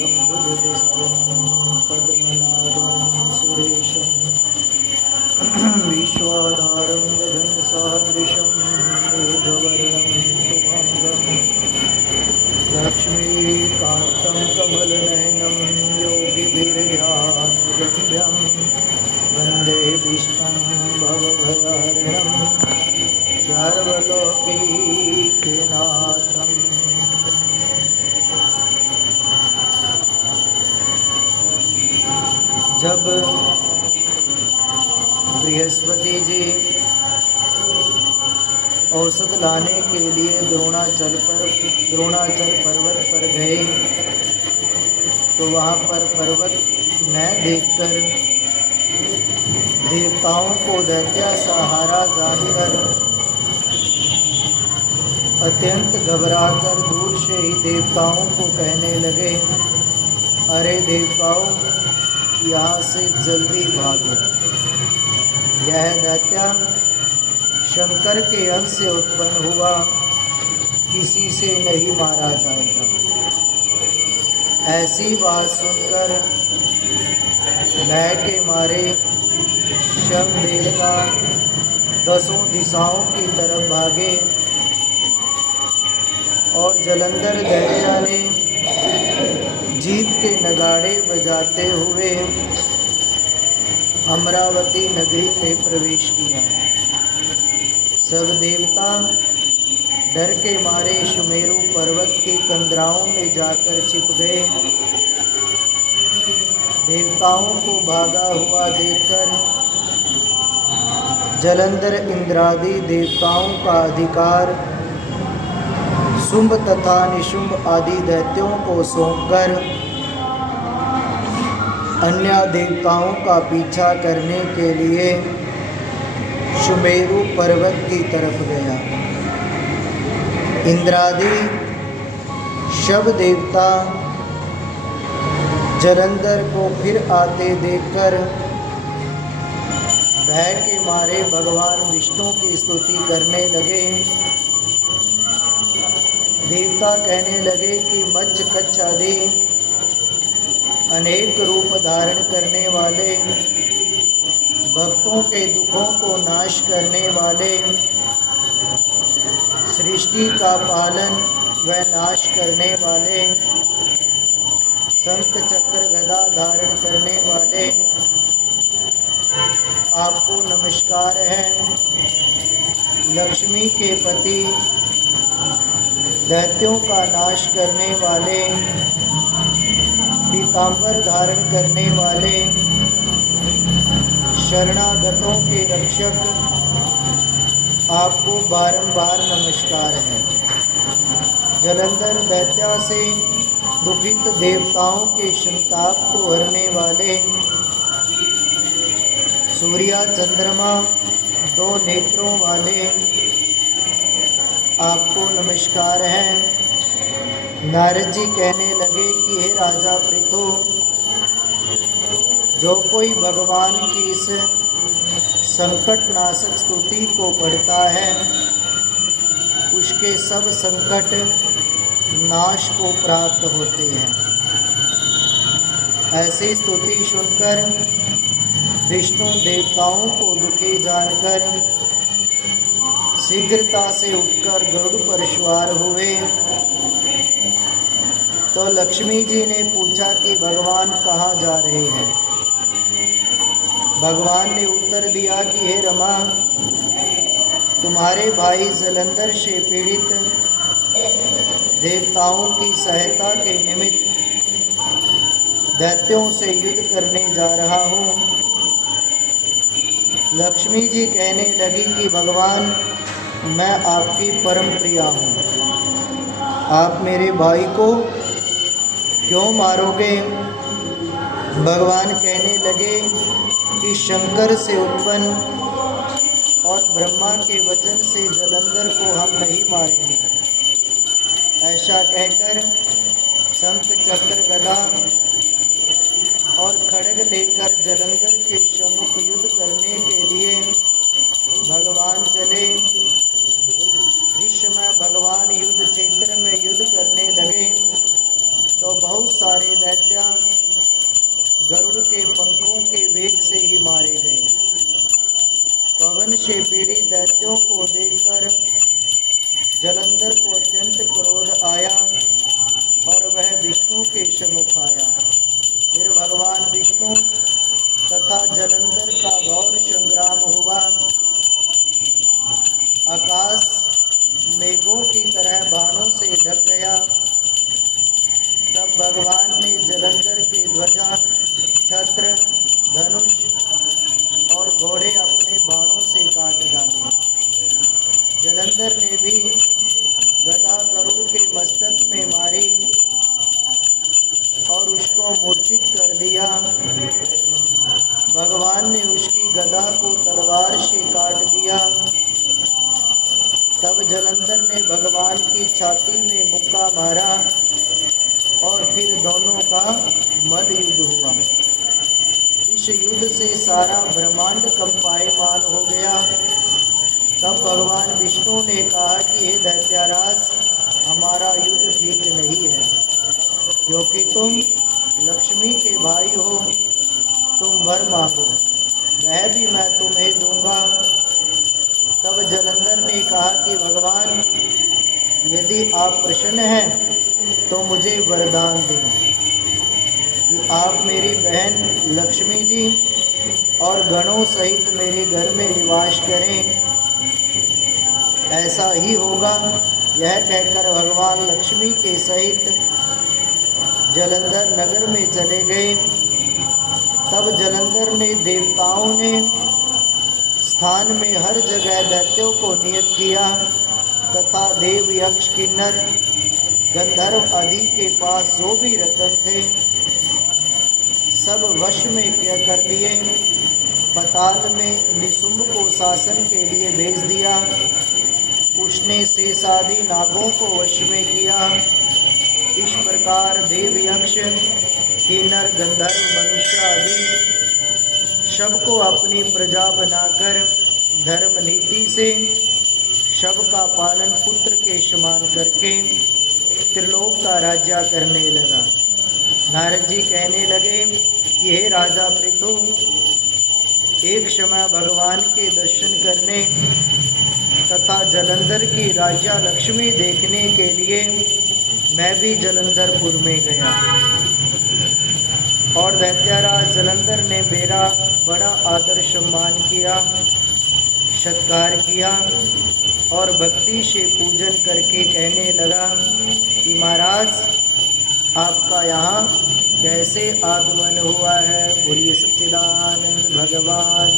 शारदाम्बुजशयनं पद्मनाभं सुरेशं विश्वाधारं गगनसदृशं मेघवर्णं शुभांगं लक्ष्मीकान्तं कमलनयनं योगिभिर्ध्यानगम्यं वन्दे विष्णुं भवभयहरणं सर्वलोकैकनाथम्। जब बृहस्पति जी औषध लाने के लिए द्रोणाचल पर्वत पर गए तो वहाँ पर पर्वत न देखकर देवताओं को दैत्य सहारा जानकर अत्यंत घबराकर दूर से ही देवताओं को कहने लगे, अरे देवताओं, यहाँ से जल्दी भागो। यह दैत्य शंकर के अंश से उत्पन्न हुआ, किसी से नहीं मारा जाएगा। ऐसी बात सुनकर भय के मारे शव देवता दसों दिशाओं की तरफ भागे और जलंधर दैत्य ने जीत के नगाड़े बजाते हुए अमरावती नगरी में प्रवेश किया। सब देवता डर के मारे सुमेरु पर्वत की कंदराओं में जाकर छिप गए। देवताओं को भागा हुआ देखकर जलंधर इंद्रादि देवताओं का अधिकार शुंभ तथा निशुंभ आदि दैत्यों को सौंपकर अन्य देवताओं का पीछा करने के लिए सुमेरु पर्वत की तरफ गया। इंद्रादि शव देवता जलंधर को फिर आते देखकर भय के मारे भगवान विष्णु की स्तुति करने लगे। देवता कहने लगे कि मच्छ कच्छ आदि अनेक रूप धारण करने वाले, भक्तों के दुखों को नाश करने वाले, सृष्टि का पालन व नाश करने वाले, शंख चक्र गदा धारण करने वाले, आपको नमस्कार है। लक्ष्मी के पति, दैत्यों का नाश करने वाले, पीतांबर धारण करने वाले, शरणागतों के रक्षक, आपको बारंबार नमस्कार है। जलंधर दैत्य से दुखित देवताओं के संताप को हरने वाले, सूर्य चंद्रमा दो नेत्रों वाले, आपको नमस्कार है। नारद जी कहने लगे कि हे राजा पृथु, जो कोई भगवान की इस संकट नाशक स्तुति को पढ़ता है, उसके सब संकट नाश को प्राप्त होते हैं। ऐसी स्तुति सुनकर विष्णु देवताओं को दुखी जानकर शीघ्रता से उठकर गरुड़ पर सवार हुए। तो लक्ष्मी जी ने पूछा कि भगवान कहाँ जा रहे हैं। भगवान ने उत्तर दिया कि हे रमा, तुम्हारे भाई जलंधर से पीड़ित देवताओं की सहायता के निमित्त दैत्यों से युद्ध करने जा रहा हूँ। लक्ष्मी जी कहने लगी कि भगवान, मैं आपकी परम प्रिया हूँ, आप मेरे भाई को क्यों मारोगे। भगवान कहने लगे कि शंकर से उत्पन्न और ब्रह्मा के वचन से जलंधर को हम नहीं मारेंगे। ऐसा कहकर शंख चक्र गदा और खड्ग लेकर जलंधर के सम्मुख युद्ध करने के लिए भगवान चले। जिस समय भगवान युद्ध क्षेत्र में युद्ध करने लगे तो बहुत सारे दैत्य गरुड़ के पंखों के वेग से ही मारे गए। पवन से पीड़ित दैत्यों को देखकर जलंधर को अत्यंत क्रोध आया और वह विष्णु के सम्मुख आया। फिर भगवान विष्णु तथा जलंधर का घोर संग्राम हुआ। आकाश मेघों की तरह बाणों से ढक गया। तब भगवान ने जलंधर के ध्वजा, छत्र, धनुष और घोड़े अपने बाणों से काट डाले। जलंधर ने भी गदा गरुड़ के मस्तक में मारी और उसको मूर्छित कर दिया। भगवान ने उसकी गदा को तलवार से काट दिया। तब जलंधर ने भगवान की छाती में मुक्का मारा और फिर दोनों का मल युद्ध हुआ। इस युद्ध से सारा ब्रह्मांड कंपायमान हो गया। तब भगवान विष्णु ने कहा कि हे दैत्याराज, हमारा युद्ध ठीक नहीं है, क्योंकि तुम लक्ष्मी के भाई हो। तुम वर मांगो, वह भी मैं तुम्हें दूंगा। तब जलंधर ने कहा कि भगवान, यदि आप प्रसन्न हैं तो मुझे वरदान दें कि आप मेरी बहन लक्ष्मी जी और गणों सहित मेरे घर में निवास करें। ऐसा ही होगा। यह कहकर भगवान लक्ष्मी के सहित जलंधर नगर में चले गए। तब जलंधर ने देवताओं ने स्थान में हर जगह दैत्यों को नियत किया तथा देव, यक्ष, किन्नर, गंधर्व आदि के पास जो भी रतन थे सब वश में कर लिए। पाताल में निशुंभ को शासन के लिए भेज दिया। उसने शेषादि नागों को वश में किया। इस प्रकार देव, यक्ष, किन्नर, गंधर्व, मनुष्य आदि सबको अपनी प्रजा बनाकर धर्म नीति से सबका पालन पुत्र के समान करके त्रिलोक का राज्य करने लगा। नारद जी कहने लगे कि हे राजा पृथु, एक समय भगवान के दर्शन करने तथा जलंधर की राजा लक्ष्मी देखने के लिए मैं भी जलंधरपुर में गया और दैत्याराज जलंधर ने मेरा बड़ा आदर सम्मान किया, सत्कार किया और भक्ति से पूजन करके कहने लगा कि महाराज, आपका यहाँ कैसे आगमन हुआ है। बोलिए सच्चिदानंद भगवान